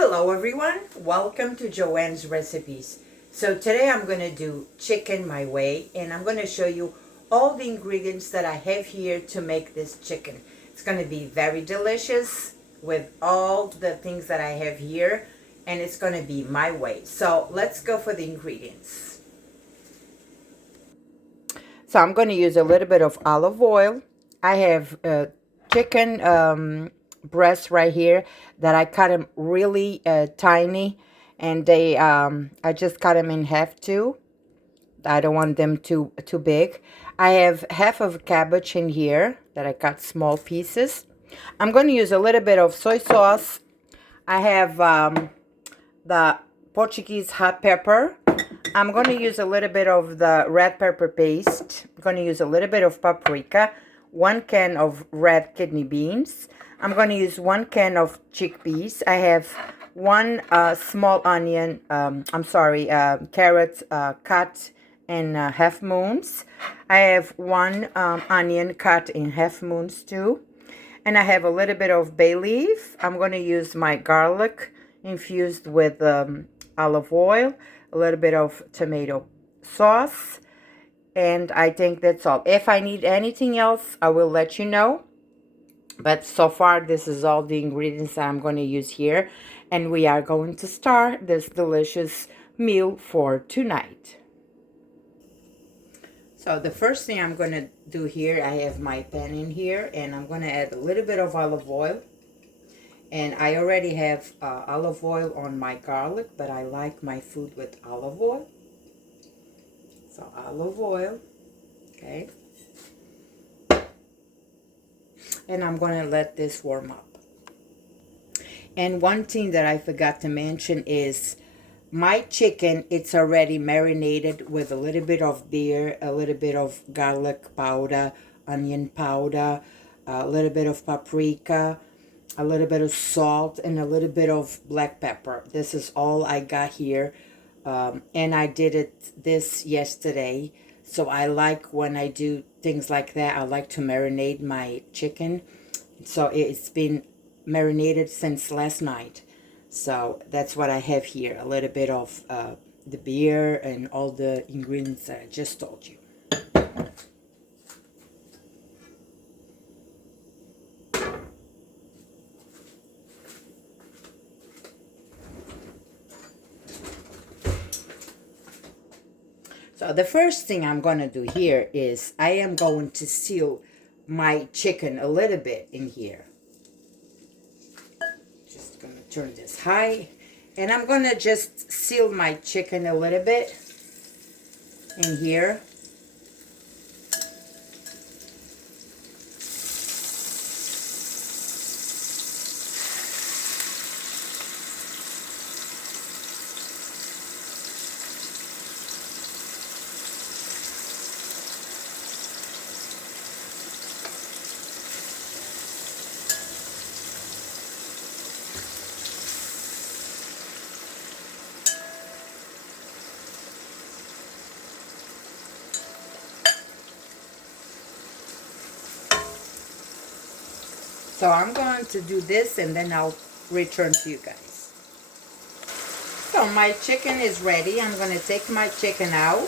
Hello everyone, welcome to Joanne's Recipes. So today I'm going to do chicken my way, and I'm going to show you all the ingredients that I have here to make this chicken. It's going to be very delicious with all the things that I have here, and it's going to be my way. So let's go for the ingredients. So I'm going to use a little bit of olive oil. I have chicken breasts right here that I cut them really tiny, and I just cut them in half too. I don't want them too big. I have half of cabbage in here that I cut small pieces. I'm going to use a little bit of soy sauce. I have the Portuguese hot pepper. I'm going to use a little bit of the red pepper paste. I'm going to use a little bit of paprika, 1 can of red kidney beans. I'm going to use 1 can of chickpeas. I have 1 small onion, carrot cut in half moons. I have 1 onion cut in half moons too. And I have a little bit of bay leaf. I'm going to use my garlic infused with olive oil, a little bit of tomato sauce, and I think that's all. If I need anything else, I will let you know. But so far, this is all the ingredients that I'm going to use here, and we are going to start this delicious meal for tonight. So the first thing I'm going to do here, I have my pan in here, and I'm going to add a little bit of olive oil. And I already have olive oil on my garlic, but I like my food with olive oil. So olive oil, okay. And I'm going to let this warm up. And one thing that I forgot to mention is my chicken, it's already marinated with a little bit of beer, a little bit of garlic powder, onion powder, a little bit of paprika, a little bit of salt, and a little bit of black pepper. This is all I got here. And I did this yesterday. So I like when I do things like that, I like to marinate my chicken. So it's been marinated since last night. So that's what I have here. A little bit of the beer and all the ingredients that I just told you. So the first thing I'm going to do here is I am going to seal my chicken a little bit in here. Just going to turn this high. And I'm going to just seal my chicken a little bit in here. So I'm going to do this and then I'll return to you guys. So my chicken is ready. I'm going to take my chicken out.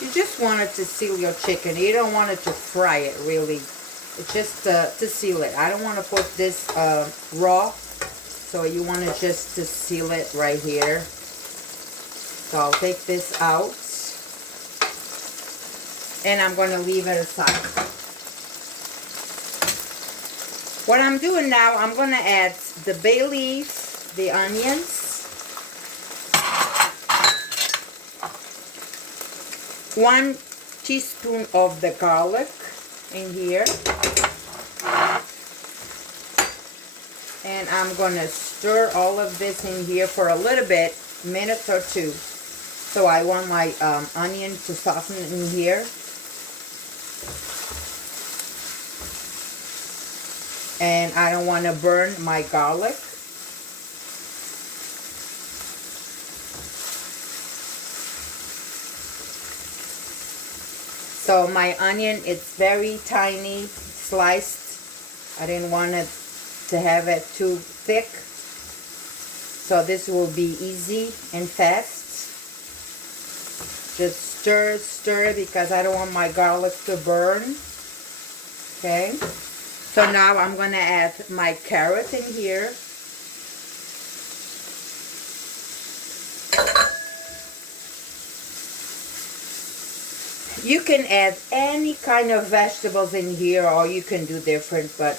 You just want it to seal your chicken. You don't want it to fry it really. It's just to seal it. I don't want to put this raw. So you want to just to seal it right here. So I'll take this out. And I'm going to leave it aside. What I'm doing now, I'm going to add the bay leaf, the onions, 1 teaspoon of the garlic in here. And I'm going to stir all of this in here for a little bit, minute or two. So I want my onion to soften in here. And I don't want to burn my garlic. So my onion, it's very tiny, sliced. I didn't want it to have it too thick. So this will be easy and fast. Just stir, stir, because I don't want my garlic to burn. Okay. So now I'm going to add my carrot in here. You can add any kind of vegetables in here, or you can do different, but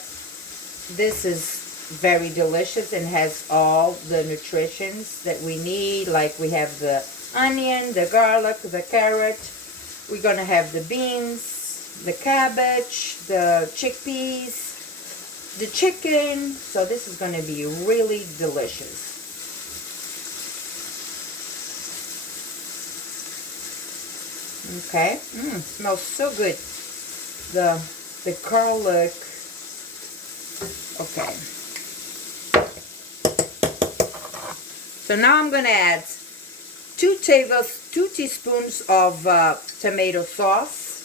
this is very delicious and has all the nutritions that we need. Like we have the onion, the garlic, the carrot. We're going to have the beans, the cabbage, the chickpeas, the chicken. So this is going to be really delicious. Okay, smells so good. The garlic. Okay. So now I'm gonna add 2 teaspoons of tomato sauce.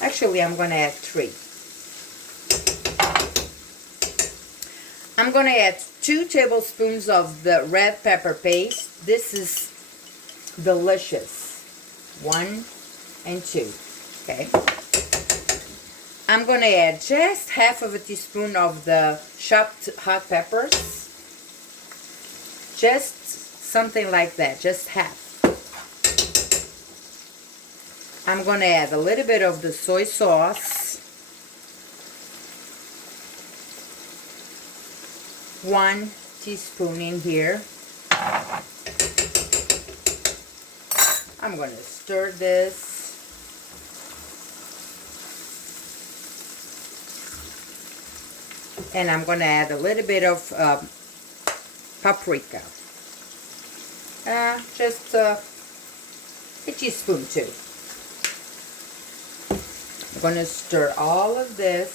Actually, I'm gonna add 3. I'm gonna add 2 tablespoons of the red pepper paste. This is delicious. 1 and 2. Okay. I'm going to add just half of a teaspoon of the chopped hot peppers. Just something like that, just half. I'm going to add a little bit of the soy sauce. 1 teaspoon in here. I'm going to stir this. And I'm going to add a little bit of paprika. Just a teaspoon too. I'm going to stir all of this.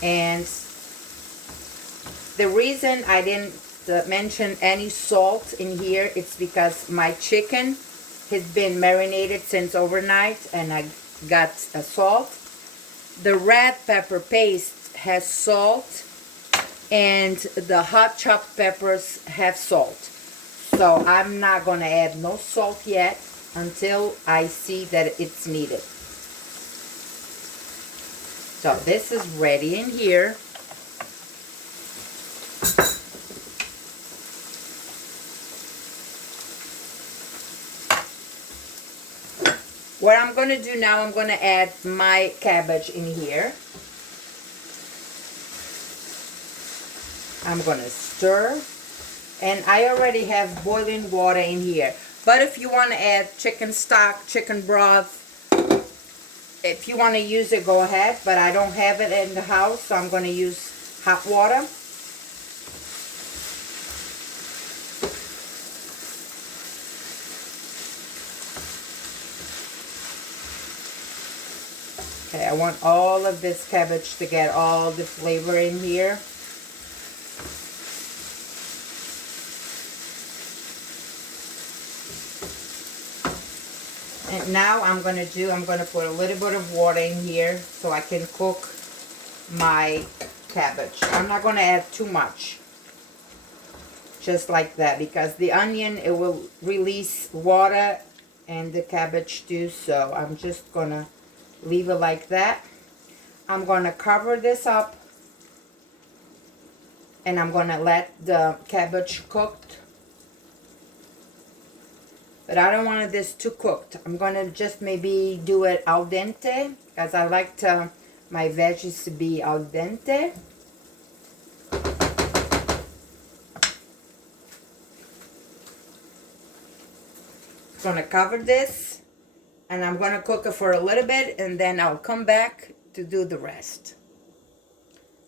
And the reason I didn't mention any salt in here, it's because my chicken has been marinated since overnight and I got salt. The red pepper paste has salt and the hot chopped peppers have salt. So I'm not going to add no salt yet until I see that it's needed. So this is ready in here. What I'm going to do now, I'm going to add my cabbage in here. I'm going to stir. And I already have boiling water in here. But if you want to add chicken stock, chicken broth, if you want to use it, go ahead. But I don't have it in the house, so I'm going to use hot water. Okay, I want all of this cabbage to get all the flavor in here. And now I'm going to put a little bit of water in here so I can cook my cabbage. I'm not going to add too much. Just like that, because the onion, it will release water and the cabbage too. So I'm just going to leave it like that. I'm going to cover this up and I'm going to let the cabbage cook. But I don't want this too cooked. I'm going to just maybe do it al dente, because I like my veggies to be al dente. I'm going to cover this and I'm going to cook it for a little bit and then I'll come back to do the rest.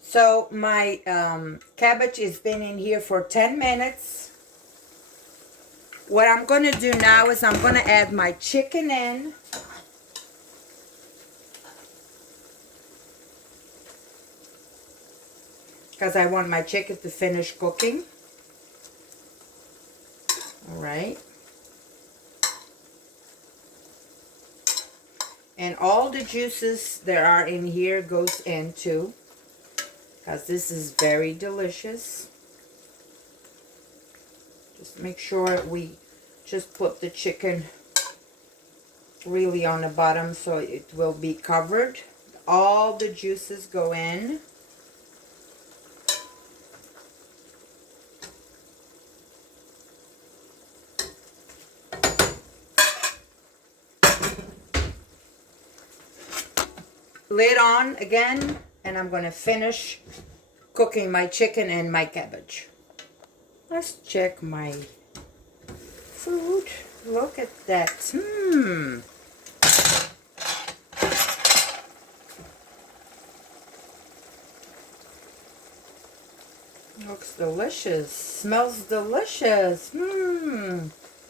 So my cabbage has been in here for 10 minutes. What I'm going to do now is I'm going to add my chicken in. Because I want my chicken to finish cooking. Alright. And all the juices that are in here goes into, because this is very delicious. Just make sure we just put the chicken really on the bottom so it will be covered. All the juices go in. Lid on again, and I'm going to finish cooking my chicken and my cabbage. Let's check my food. Look at that. Looks delicious. Smells delicious.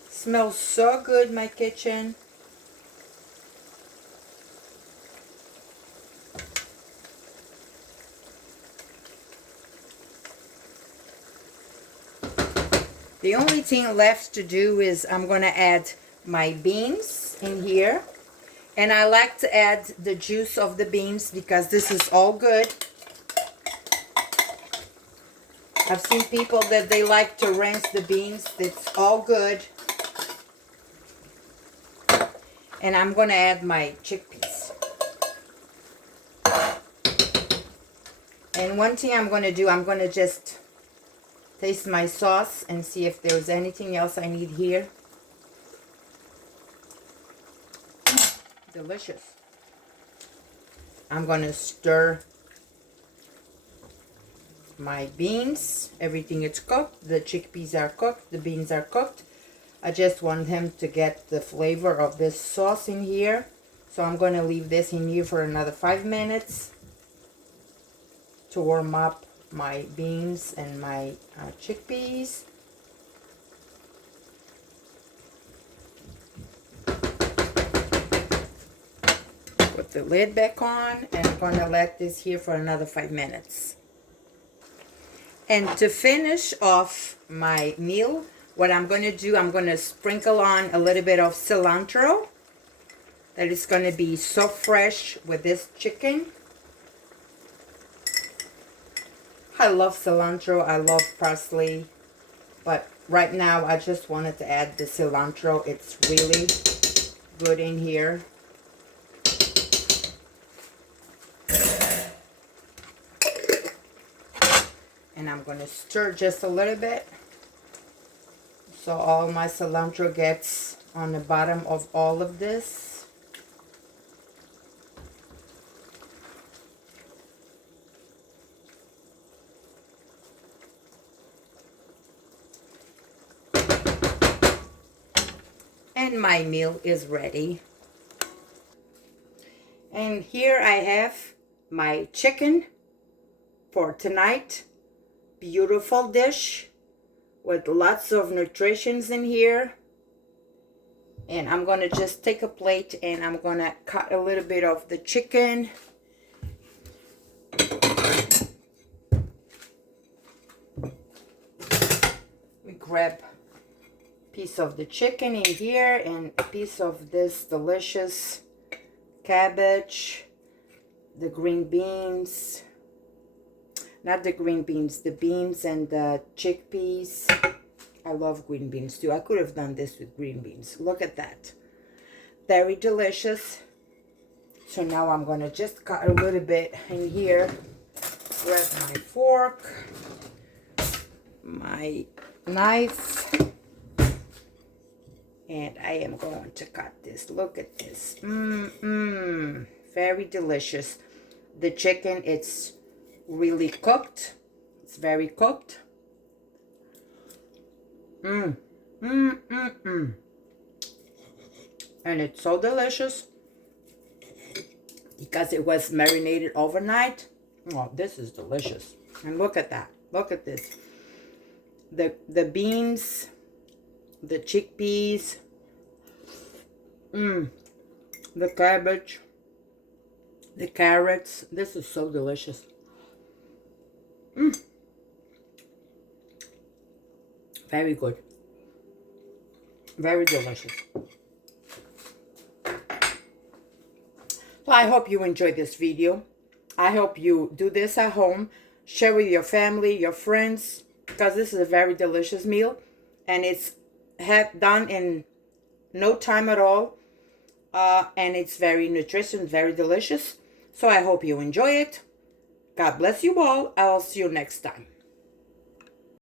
Smells so good, my kitchen. The only thing left to do is I'm going to add my beans in here. And I like to add the juice of the beans because this is all good. I've seen people that they like to rinse the beans. It's all good. And I'm going to add my chickpeas. And one thing I'm going to do, I'm going to just taste my sauce and see if there's anything else I need here. Delicious. I'm going to stir my beans. Everything is cooked. The chickpeas are cooked. The beans are cooked. I just want them to get the flavor of this sauce in here. So I'm going to leave this in here for another 5 minutes to warm up my beans and my chickpeas. Put the lid back on, and I'm going to let this here for another 5 minutes. And to finish off my meal, what I'm going to do, I'm going to sprinkle on a little bit of cilantro. That is going to be so fresh with this chicken. I love cilantro, I love parsley, but right now I just wanted to add the cilantro. It's really good in here. And I'm going to stir just a little bit so all my cilantro gets on the bottom of all of this. And my meal is ready. And here I have my chicken for tonight. Beautiful dish with lots of nutritions in here. And I'm going to just take a plate and I'm going to cut a little bit of the chicken. We grab piece of the chicken in here and a piece of this delicious cabbage, the green beans, not the green beans, the beans and the chickpeas. I love green beans too. I could have done this with green beans. Look at that. Very delicious. So now I'm going to just cut a little bit in here. Grab my fork, my knife, and I am going to cut this. Look at this. Very delicious. The chicken, it's really cooked. It's very cooked. And it's so delicious because it was marinated overnight. Oh, this is delicious. And look at that. Look at this. The beans, the chickpeas, the cabbage, the carrots. This is so delicious. Very good. Very delicious. Well, I hope you enjoyed this video. I hope you do this at home. Share with your family, your friends, because this is a very delicious meal. And it's done in no time at all. And it's very nutritious, very delicious. So I hope you enjoy it. God bless you all. I'll see you next time.